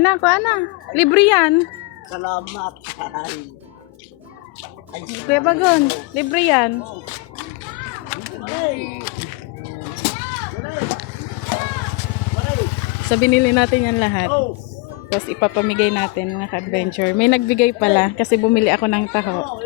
Sige na, kuha na. Libre yan. Salamat. Kuya Bagon, libre yan. So, binili natin yan lahat. Tapos ipapamigay natin mga ka-adventure. May nagbigay pala kasi bumili ako ng taho.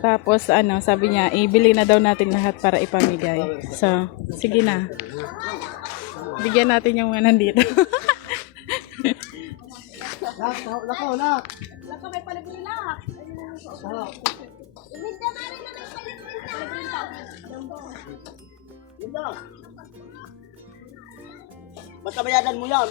Tapos ano, sabi niya, ibili na daw natin lahat para ipamigay. So, sige na. Bigyan natin yung mga nandito. Lako, nak. Lako may palibre na. Iminta na rin na may palibre na. Basta bayadan mo yan.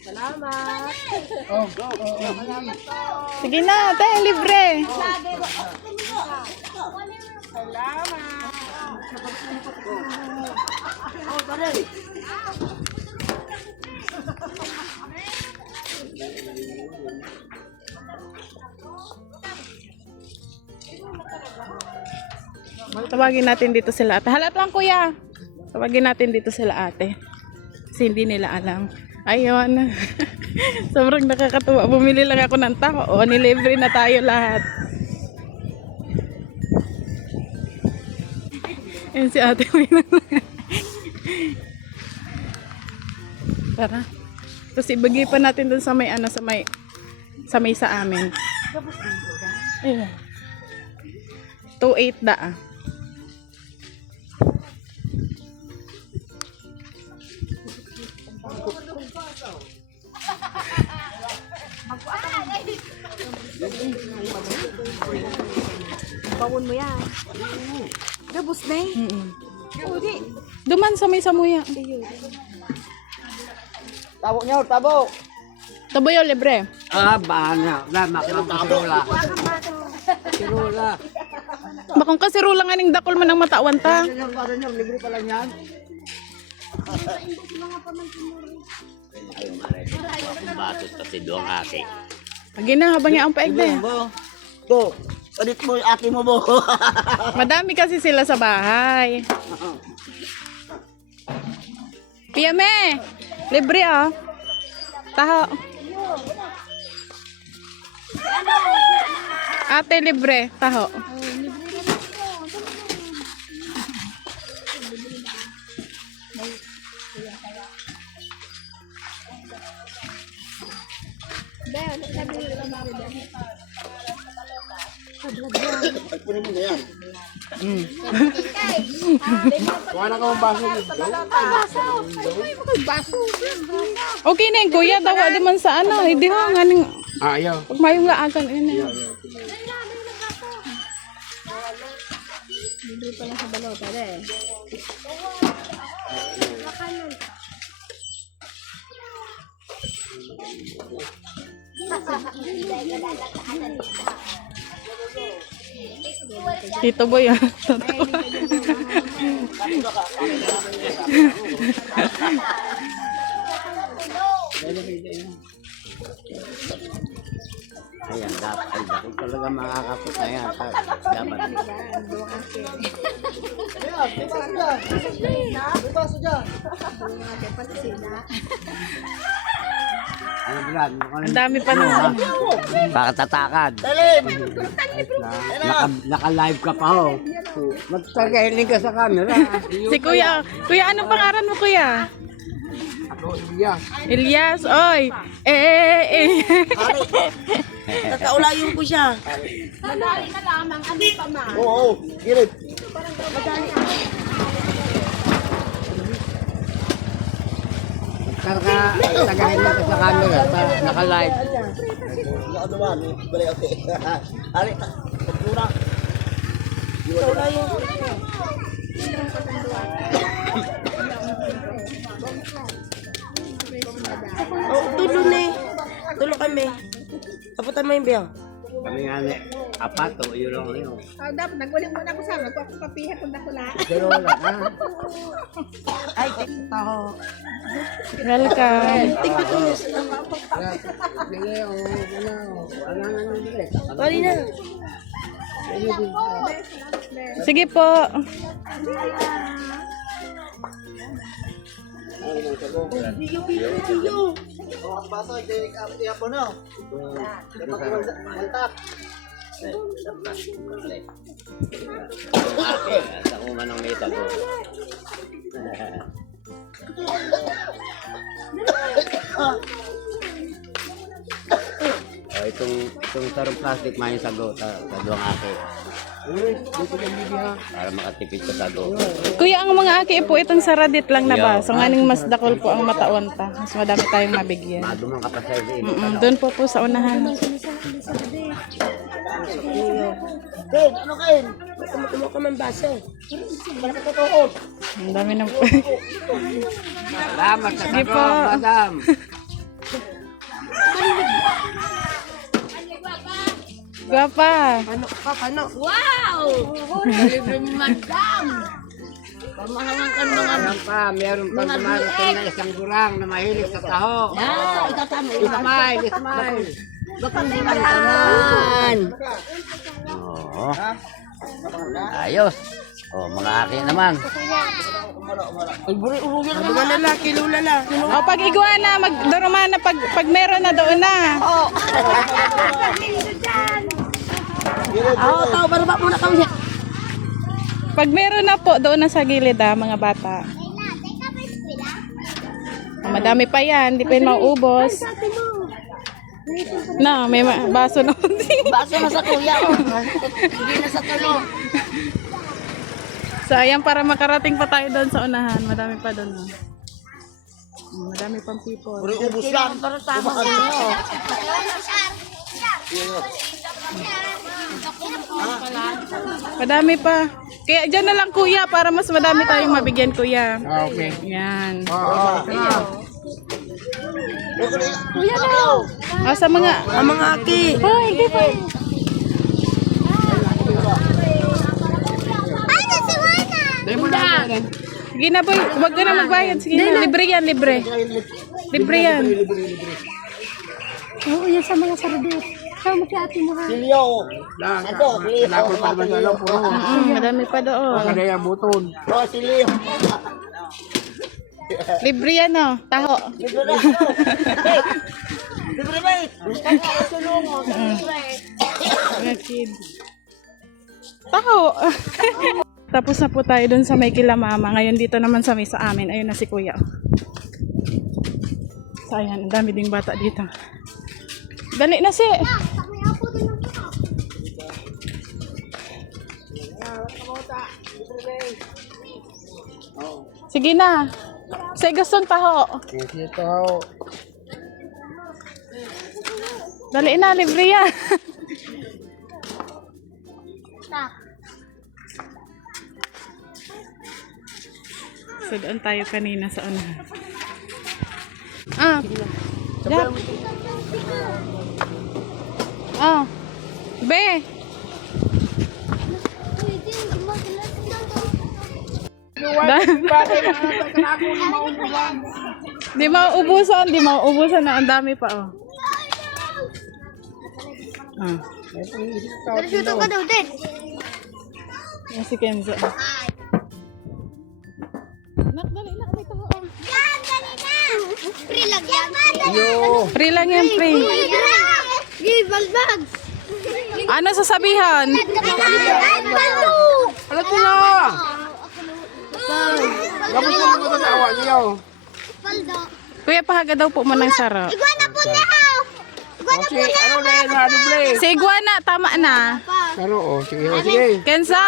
Salamat. Sige na, tayo libre. Tawagin natin dito sila ate. Halap lang kuya. Tawagin natin dito sila ate. Kasi hindi nila alam. Ayun. Sobrang nakakatuwa. Bumili lang ako ng taho. O, nilibre na tayo lahat. Ayun si ate. Tara. Tapos ibigay pa natin dun sa may ano, sa may sa amin. Ayun. 2.8 da. Bawon mo yan. Gabos na eh. Duman sa may samuya. Tabo nyo, tabo. Taboy libre. Bana. Makakang kasirula. Kasirula. Bakong kasirula nga ning dakol man ang matawan ta. Para nyo, libre pala yan. Ayaw maray. Akong batot kasi doang ate. Lagi na habang ang paigde. To, palit mo yung ate mo mo. Madami kasi sila sa bahay. Piyame! Libre ah. Taho. Ate libre. Taho. Pagpunin mo na yan. Okay na yung kuya. Dawa di man sa ano. Hindi ho nga ning... Ayaw. Pag mayong laagan. Ayun na. Libre pa lang sa balota eh. Tito Boy ah. Ayan, dapat. Ay, dapat talaga makakapot na yan. Dapat. Ano Brad? Ang dami pa na. Baka tatakan. Naka-live ka pa ho. Magtagayin ka sa camera. Si kuya. Kuya, anong pangalan mo kuya? Ako, Elias. Elias. Oy. Kakaulayin ko siya. Madali na lamang. Ano pa ma? Oo, girit. Tagayin ka sa camera. Naka-live. Ano naman, balik ako. Ari, pagkura. Kakaulayin ko siya. Tulo na eh. Tulo kami. Taputan mo yung biyaw. Kami nga ni apat o yun lang yun. Dapat nagwaling muna ko sa mga papiha kung nakula. Pero wala na. Ay, ako. Welcome. Bali na. Sige po. Sa uma ng may tago. Oh, itong sarong plastic man yung sago, sago ang aki. Para makatipid sa sago. Kuya, ang mga aki po itong saradit lang na ba? So nganing mas dakol po ang mataon ta. Mas madami tayong mabigyan. Madumang ka pa sa ili. Doon po sa unahan. Ken, ano Ken? Tumutumo ka man baso. Ang dami ng po. Salamat sa Sige sago, po. madam. Guwapa. Paano pa, paano? Wow! Libre mo, madam! Pamahawan ka ng mga... Meron pa dumarating na isang gurang na mahilig sa taho. Ikatama. Ismail, Ismail. Bakang di man Oo. Ayos. Oh, mga aki naman. Mga lalaki, lulala. O pag iguana, magdurumana pag meron na doon na. Oo, tao, barba muna kami. Pag meron na po doon na sa gilid mga bata. Madami pa yan, hindi pa yun mauubos. Na, may baso na. Baso na sa kuya. Hindi na sa tulo. Sayang para makarating pa tayo doon sa unahan. Madami pa doon. Madami pang people. Ubus lang. Para tama ka. Madami pa. Kaya dyan na lang kuya para mas madami tayong mabigyan kuya. Okay. Yan. Kuya daw. Sa mga... Ang mga aki. Hoy, hindi pa. Sige na boy, huwag ka na magbayad. Sige na, libre yan, libre. Libre yan. Oo, yan sa mga saradit. Sama si ate mo ha. Silyo. Ito, silyo. Madami pa doon. Kaya buton. Oh, silyo. Libre yan taho. Libre na. Libre ba? Sulungo. Mga kid. Taho. Tapos na po tayo dun sa may kila mama. Ngayon dito naman sa may sa amin. Ayun na si kuya. So ayan, ang dami ding bata dito. Dali na si. Sige na. Say gustong taho. Ito. Dali na, libre yan. So doon tayo kanina sa unahan. Jack. Be. Di mauubusan na ang dami pa Dito ka daw din. Yan si Kenzo. Nak, dali na kami taho. Yan, dali na. Free lang yan. Free lang yan, free. Give balbag. Ano sasabihan? Alam ko na! Gabos mo mo na awa niyo. Paldo. Kuya, pahaga daw po mo ng sarap. Iguana po na. Okay, ano na yan na duble? Si Iguana, tama na. Ano oh, sige, sige. Kenzo!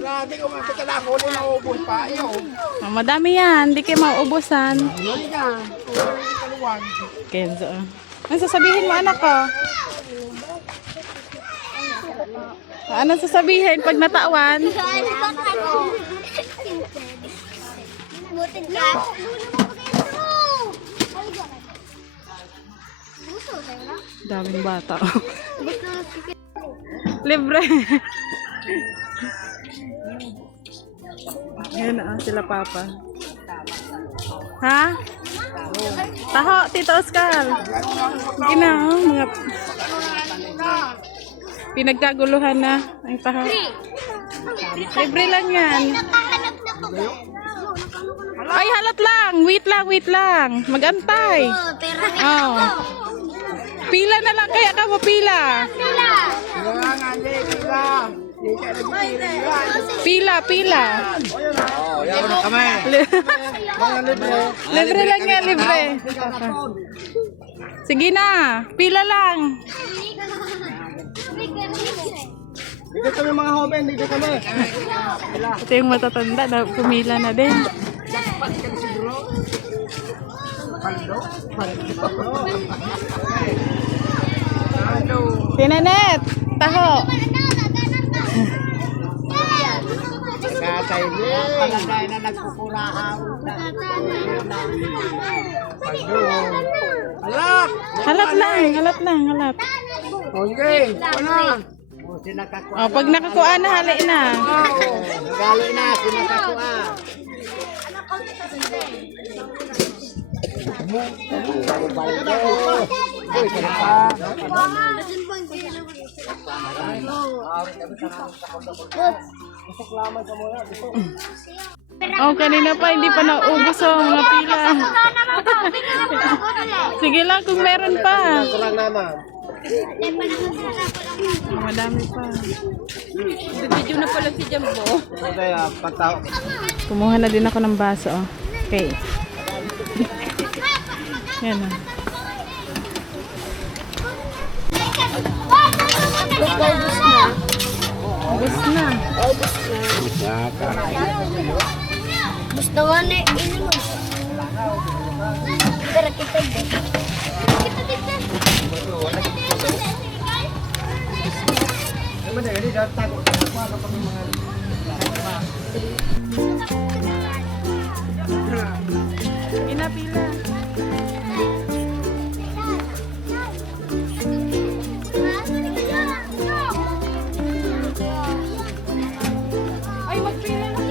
Hindi ko makakala ko na naubos pa. Iyo. Madami yan, hindi kayo mauubusan. Ano yan? Kaluwag. Kenzo. Ano sasabihin mo, anak ko? Ano sasabihin pag natawan? Butin ka. Daming bata. Libre. Ayan sila papa. Ha? Taho, Tito Oscar. Gina, mga... Pinagkaguluhan na ang taho. Libre lang yan. Ay, halat lang. Wait lang. Magantay. Oh. Pila na lang kaya ka mo pila. Pila. Oh, yan na kami. Libre lang yan, libre. Sige na. Pila lang. Dito kami mga hoben, dito kami. Ito yung matatanda na pumila na din. Tinanet, taho. Katay din. Palagay na nagpupurahaw. Alak! Halat lang. Okay, wala. Sinakakuha. Oh, pag nakakuha na, hali na. Gali na, sinakakuha. Uy, kanapa. Oh, kanina pa, hindi pa naubos ang mga pila. Sige lang kung meron pa. Kurang naman. Madami pa. Video na pala si Jambo. Kaya, pataw. Kumuha na din ako ng baso. Oh. Okay. Yan oh. Ubus na. Gusto nga na ino. Pero kita din. Pinapila. Ay, magpila na.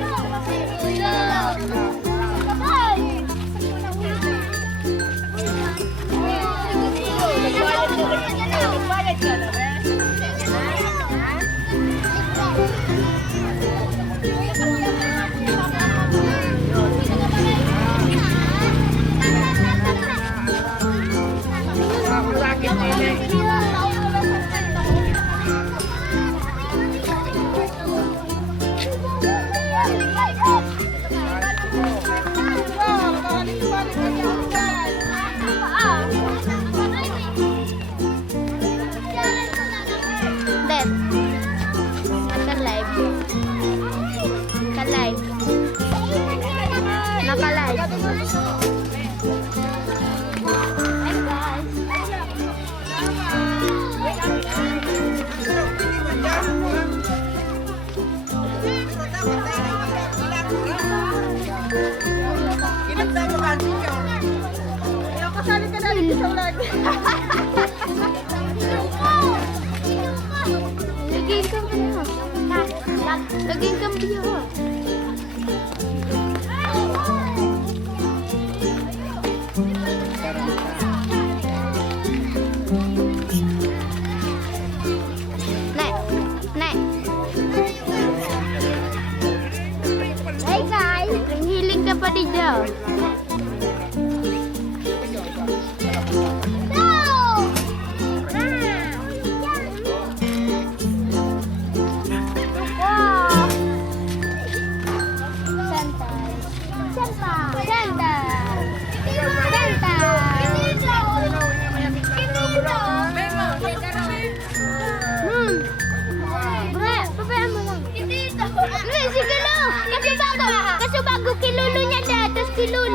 Laging kambiyo. Hey guys, nanghiling ka pa dito. Kasi bago kilolo niya dad, tapos kilolo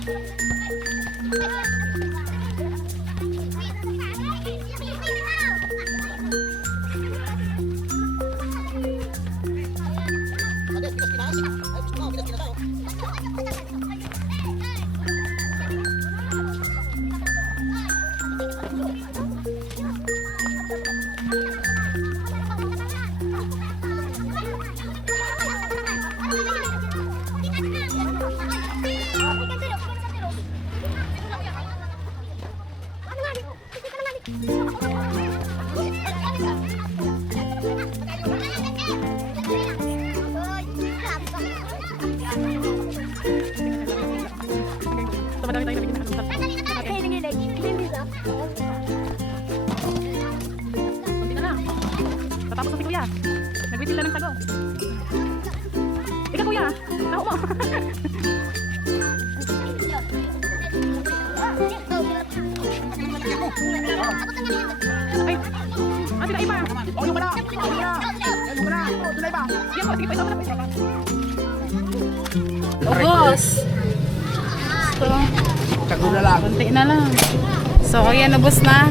So, madami tayo nabigyan ng almusal. Kunti na lang. Tatapos na si Kuya. Nagbitin lang ng sago. Ikaw Kuya, tao mo. Ay, sila iba. Oh, yung pala. Sila iba. Yan po, sige pa, isa pa. Ubos. So, konti na lang. So, ayan, ubos na.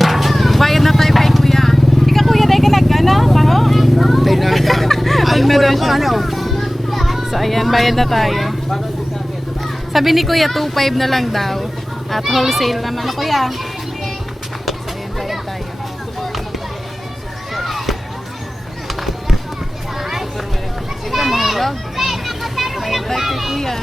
Bayad na tayo kay Kuya. Ikaw Kuya, dahil ka nag-ano? Taho? Huwag na daw siya. So, ayan, bayad na tayo. Sabi ni Kuya, 2.5 na lang daw. At wholesale naman. Ano Kuya? So, ayan, bayad tayo. Sige, mahulog. Bayad tayo kay Kuya.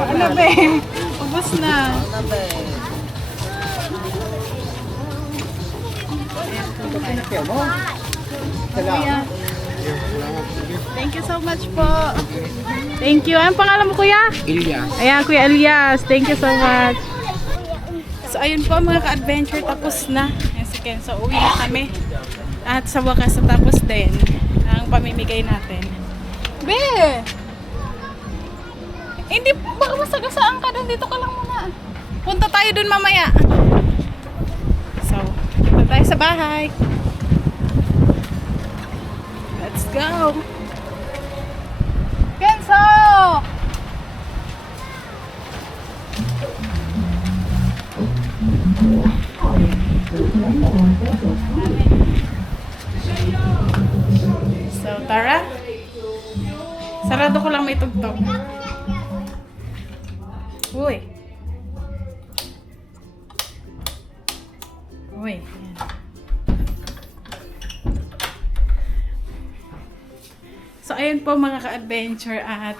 Ano be? Ubus na. Kuya. Thank you so much po. Thank you. Anong pangalan mo Kuya? Ilyas. Ayan, Kuya Elias. Thank you so much. So, ayun po mga ka-adventure. Tapos na. Ayan si Ken. So, uwi na kami. At sa wakas, tapos din ang pamimigay natin. Be! Hindi, baka masagasaan ka doon. Dito ka lang muna. Punta tayo doon mamaya. So, punta tayo sa bahay. Let's go! Kenzo! So, tara. Sarado ko lang may tugtog. Uy. Uy. Ayan. So, ayun po mga ka-adventure at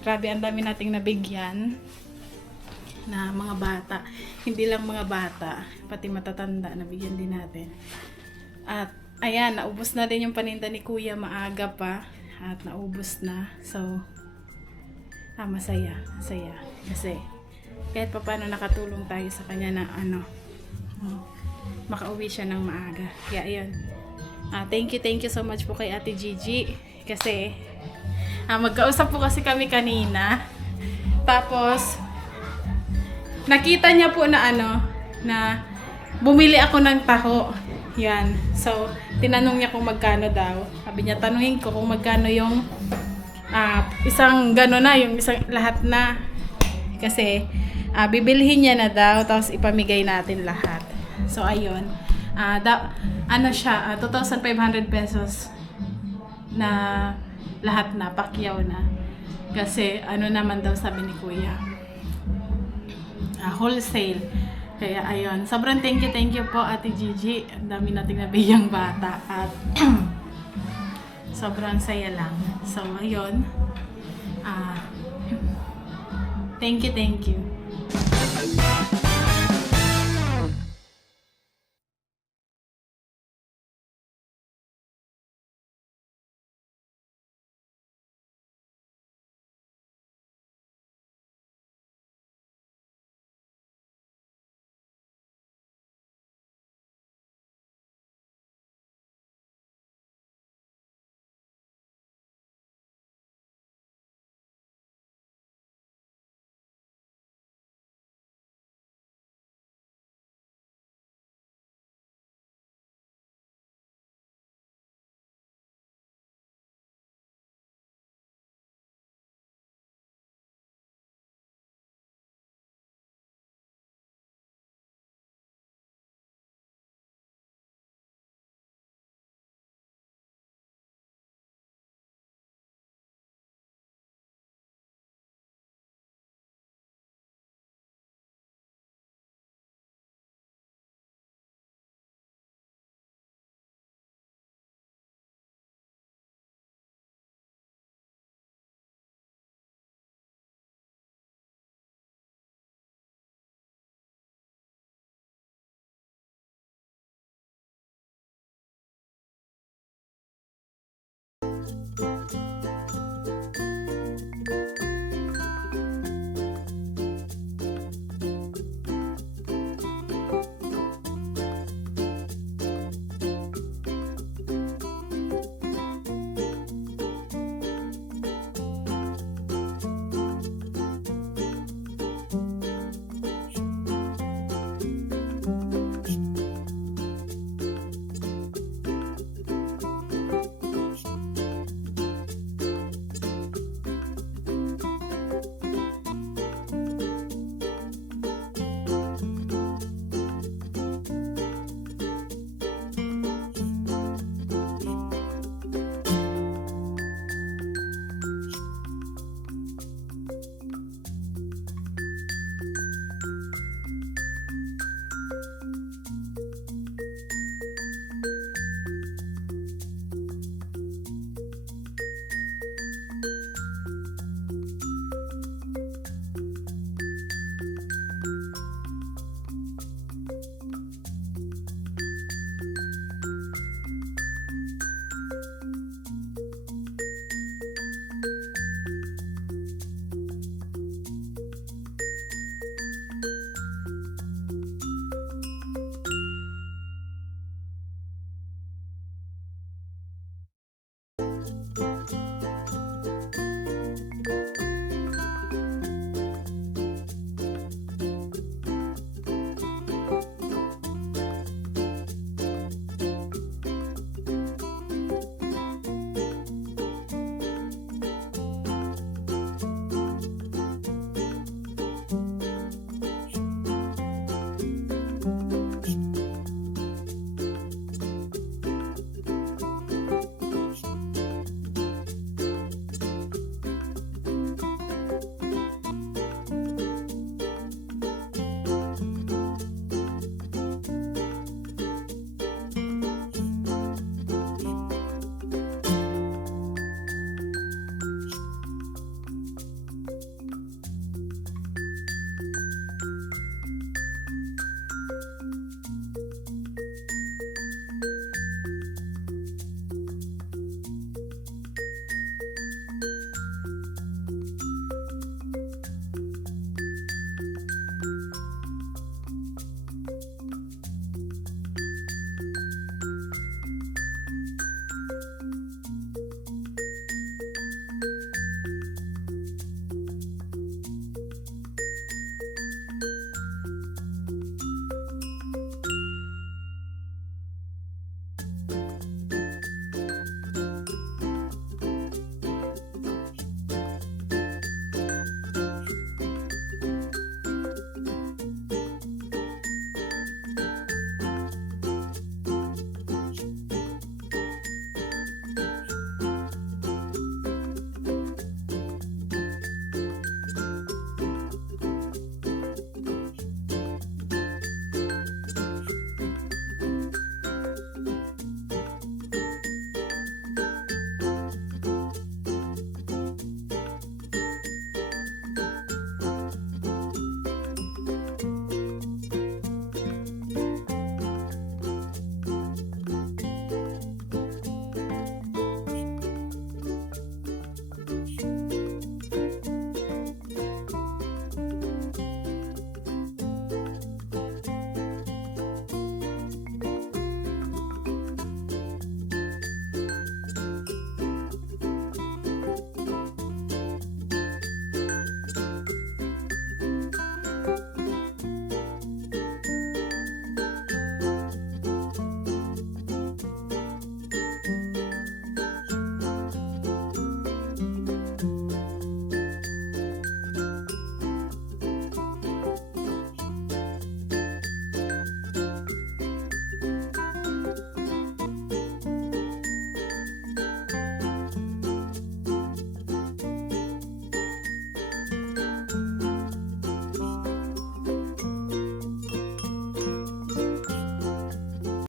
grabe ang dami nating nabigyan na mga bata. Hindi lang mga bata, pati matatanda nabigyan din natin. At ayan, naubos na din yung paninda ni Kuya maaga pa at naubos na. So, masaya. Masaya. Kasi kahit pa paano nakatulong tayo sa kanya na makauwi siya ng maaga. Kaya ayun. Thank you so much po kay Ate Gigi. Kasi magkausap po kasi kami kanina. Tapos nakita niya po na na bumili ako ng taho. Yan. So, tinanong niya kung magkano daw. Sabi niya, tanungin ko kung magkano yung isang gano'n na, yung isang lahat na. Kasi, bibilhin niya na daw, tapos ipamigay natin lahat. So, ayun. Siya, 2,500 pesos na lahat na, pakyaw na. Kasi, naman daw sabi ni Kuya. Wholesale. Kaya, ayun. Sobrang thank you po, Ate Gigi. Ang dami nating nabiyang bata. At, sobrang saya lang. So, ayun. Thank you.